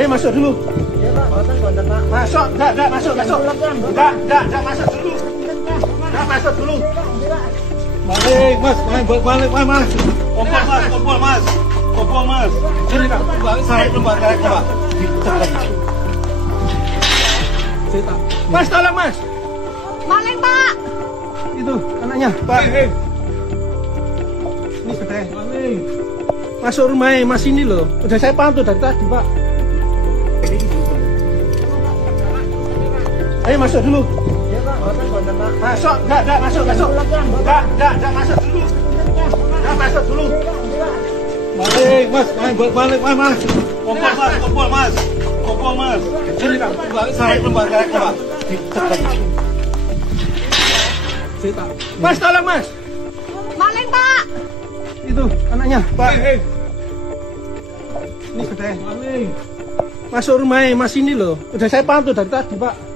Ayo masuk dulu. Ya Pak, banten Pak. Masuk, enggak masuk. Enggak masuk dulu. Enggak masuk dulu. Balik, Mas. Balik, Mas. Kumpul, Mas. Sini, Kak. Saya lembaga, Pak. Mas, tolong, Mas. Maling, Pak. Itu anaknya, Pak. Ini sudah. Masuk rumah Mas ini loh. Udah saya pantau dari tadi, Pak. Ayo masuk dulu. Ya Pak, banten Pak. Masuk, enggak masuk. Enggak masuk dulu. Enggak masuk dulu. Balik, Mas. Balik, Mas. Kumpul, Mas. Sini, Kak. Saya lembaga, Pak. Mas, tolong, Mas. Maling, Pak. Itu anaknya, Pak. Ini sudah. Masuk rumah Mas ini loh. Udah saya pantau dari tadi, Pak.